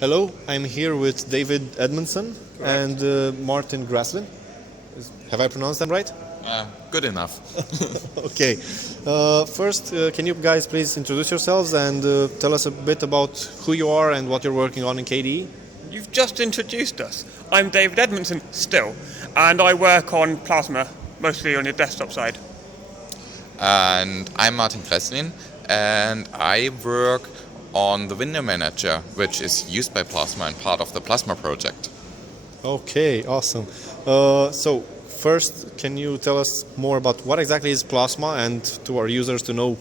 Hello, I'm here with David Edmundson and Martin Gräßlin. Have I pronounced them right? Good enough. Okay. First, can you guys please introduce yourselves and tell us a bit about who you are and what you're working on in KDE? You've just introduced us. I'm David Edmundson still, and I work on Plasma, mostly on the desktop side. And I'm Martin Gräßlin, and I work on the window manager, which is used by Plasma and part of the Plasma project. Okay, awesome. So first, can you tell us more about what exactly is Plasma, and to our users to know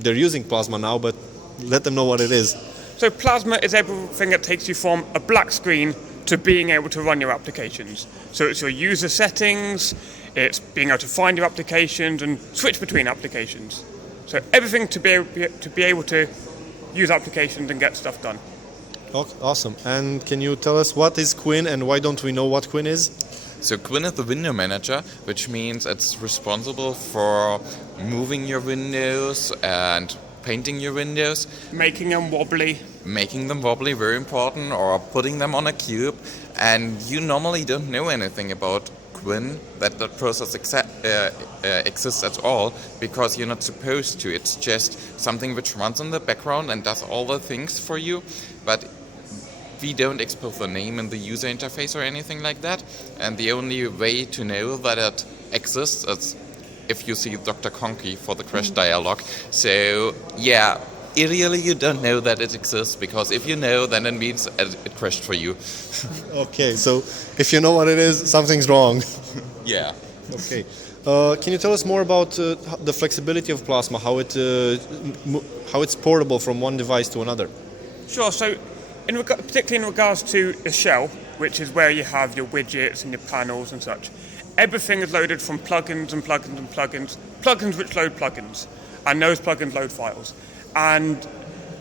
they're using Plasma now, but let them know what it is. So Plasma is everything that takes you from a black screen to being able to run your applications. So it's your user settings, it's being able to find your applications and switch between applications. So everything to be able to use applications and get stuff done. Awesome. And can you tell us what is Quinn and why don't we know what Quinn is? So Quinn is the window manager, which means it's responsible for moving your windows and painting your windows. Making them wobbly. Making them wobbly, very important, or putting them on a cube. And you normally don't know anything about Quinn, that process exists at all, because you're not supposed to. It's just something which runs in the background and does all the things for you, but we don't expose the name in the user interface or anything like that. And the only way to know that it exists is if you see Dr. Conky for the crash dialog. So yeah, ideally you don't know that it exists, because if you know, then it means it crashed for you. Okay, so if you know what it is, something's wrong. Yeah. Okay. Can you tell us more about the flexibility of Plasma, how it's portable from one device to another? Sure, so particularly in regards to the shell, which is where you have your widgets and your panels and such, everything is loaded from plugins and plugins and plugins, plugins which load plugins, and those plugins load files. And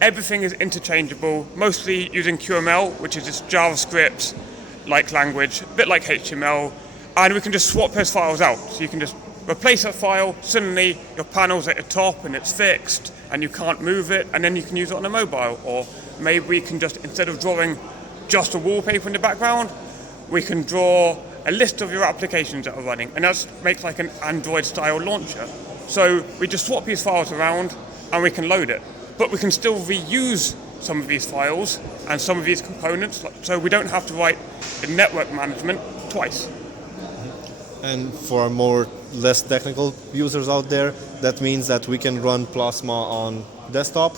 everything is interchangeable, mostly using QML, which is just JavaScript-like language, a bit like HTML, and we can just swap those files out. So you can just replace that file, suddenly your panel's at the top and it's fixed, and you can't move it, and then you can use it on a mobile. Or maybe we can just, instead of drawing just a wallpaper in the background, we can draw a list of your applications that are running, and that makes like an Android-style launcher. So we just swap these files around, and we can load it. But we can still reuse some of these files and some of these components, so we don't have to write in network management twice. And for our less technical users out there, that means that we can run Plasma on desktop,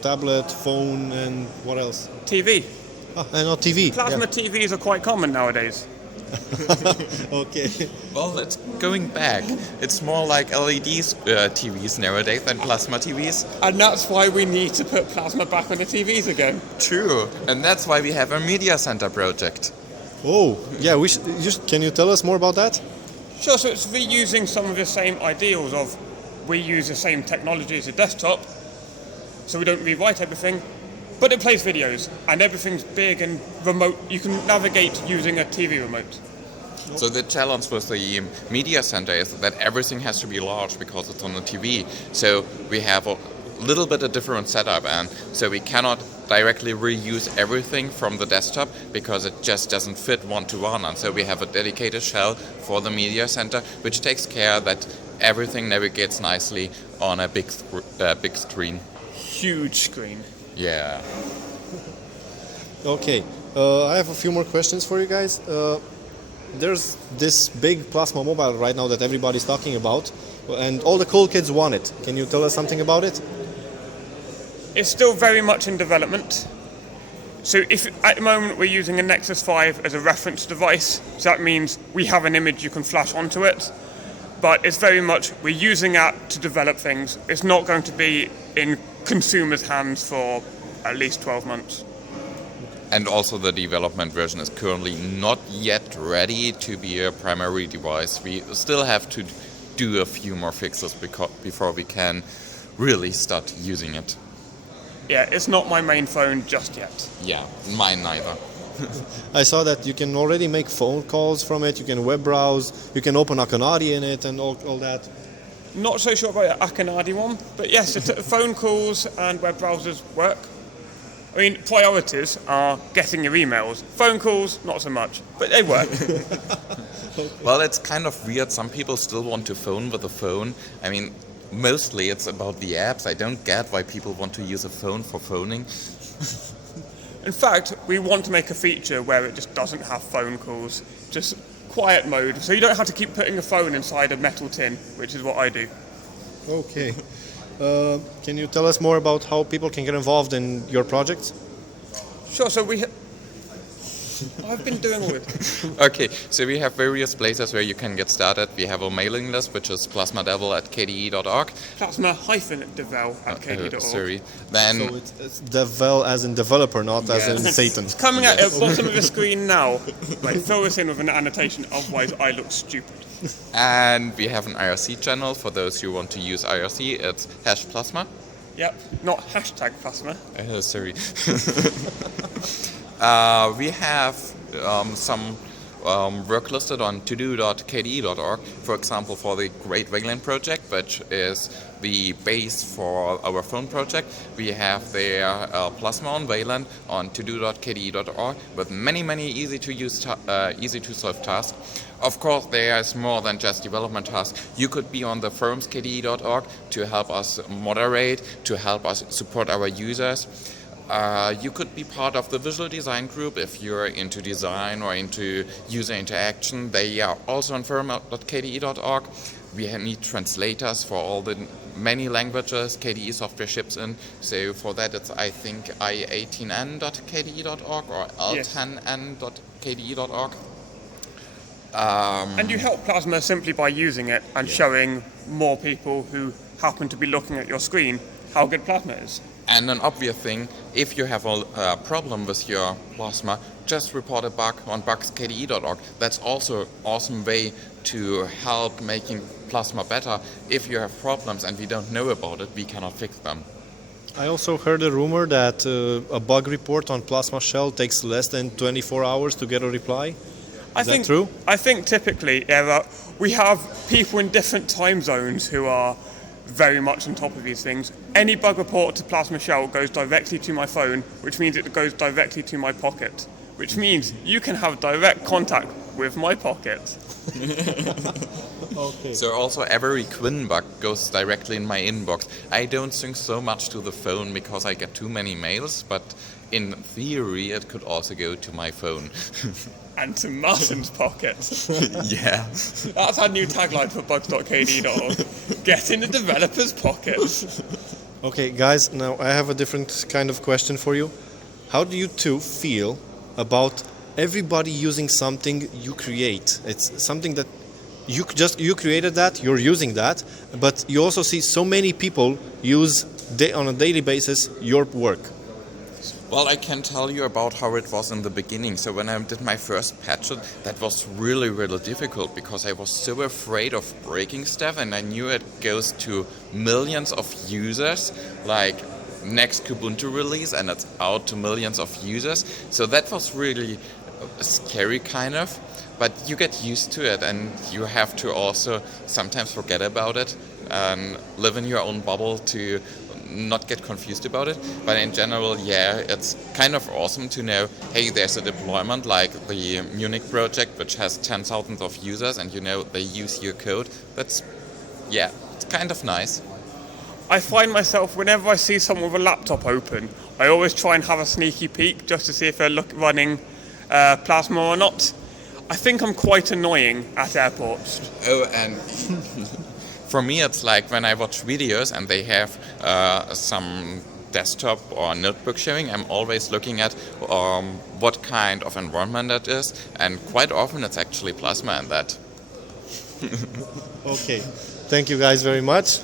tablet, phone, and what else? TV. And on TV. Plasma TVs are quite common nowadays. Okay. Well, it's going back. It's more like LED TVs nowadays than Plasma TVs. And that's why we need to put Plasma back on the TVs again. True. And that's why we have a media center project. Oh, yeah. Can you tell us more about that? Sure. So it's reusing some of the same ideals of we use the same technology as a desktop, so we don't rewrite everything, but it plays videos and everything's big and remote. You can navigate using a TV remote. So the challenge with the media center is that everything has to be large because it's on the TV. So we have a little bit of different setup, and so we cannot directly reuse everything from the desktop because it just doesn't fit one-to-one. And so we have a dedicated shell for the media center, which takes care that everything navigates nicely on a big screen. Huge screen. Yeah. Okay. I have a few more questions for you guys. There's this big Plasma mobile right now that everybody's talking about, and all the cool kids want it. Can you tell us something about it? It's still very much in development. So if at the moment we're using a Nexus 5 as a reference device, so that means we have an image you can flash onto it, but it's very much we're using that to develop things. It's not going to be in consumers' hands for at least 12 months. And also the development version is currently not yet ready to be a primary device. We still have to do a few more fixes before we can really start using it. Yeah, it's not my main phone just yet. Yeah, mine neither. I saw that you can already make phone calls from it, you can web browse, you can open Akademy in it and all that. Not so sure about the Akademy one, but yes, phone calls and web browsers work. I mean, priorities are getting your emails. Phone calls, not so much, but they work. Well, it's kind of weird. Some people still want to phone with a phone. I mean, mostly it's about the apps. I don't get why people want to use a phone for phoning. In fact, we want to make a feature where it just doesn't have phone calls, just quiet mode, so you don't have to keep putting a phone inside a metal tin, which is what I do. Okay. Can you tell us more about how people can get involved in your projects? Sure, so I've been doing all this. Okay, so we have various places where you can get started. We have a mailing list, which is plasmadevil@kde.org. Plasma-devel@kde.org. Sorry. Then So it's devel as in developer, not as in Satan. It's coming at the bottom of the screen now. Wait, fill this in with an annotation, otherwise I look stupid. and we have an IRC channel for those who want to use IRC. It's #plasma. Yep, not hashtag plasma. Sorry. We have some work listed on todo.kde.org, for example, for the Great Wayland project, which is the base for our phone project. We have their Plasma on Wayland on todo.kde.org with many easy to solve tasks. Of course, there's more than just development tasks. You could be on the forums.kde.org to help us moderate, to help us support our users. You could be part of the visual design group if you're into design or into user interaction. They are also on forum.kde.org. We need translators for all the many languages KDE software ships in. So for that, it's, I think, i18n.kde.org or l10n.kde.org. And you help Plasma simply by using it and showing more people who happen to be looking at your screen how good Plasma is. And an obvious thing, if you have a problem with your Plasma, just report a bug on bugs.kde.org. That's also an awesome way to help making Plasma better. If you have problems and we don't know about it, we cannot fix them. I also heard a rumor that a bug report on Plasma Shell takes less than 24 hours to get a reply. Is that true? I think typically we have people in different time zones who are very much on top of these things. Any bug report to Plasma Shell goes directly to my phone, which means it goes directly to my pocket, which means you can have direct contact with my pocket. Okay. So also every Quinn bug goes directly in my inbox. I don't sync so much to the phone because I get too many mails, but in theory it could also go to my phone. And to Martin's pocket. Yeah. That's our new tagline for bugs.kde.org. Get in the developer's pocket. Okay, guys, now I have a different kind of question for you. How do you two feel about everybody using something you create? It's something that you created that, you're using that, but you also see so many people use on a daily basis your work. Well, I can tell you about how it was in the beginning. So when I did my first patch, that was really difficult because I was so afraid of breaking stuff, and I knew it goes to millions of users, like next Kubuntu release, and it's out to millions of users. So that was really scary kind of, but you get used to it, and you have to also sometimes forget about it and live in your own bubble to not get confused about it. But in general, yeah, it's kind of awesome to know, hey, there's a deployment like the Munich project, which has 10,000 of users, and you know they use your code. That's, yeah, it's kind of nice. I find myself, whenever I see someone with a laptop open, I always try and have a sneaky peek just to see if they're running Plasma or not. I think I'm quite annoying at airports. Oh, and for me, it's like when I watch videos and they have some desktop or notebook showing, I'm always looking at what kind of environment that is, and quite often it's actually Plasma in that. Okay, thank you guys very much.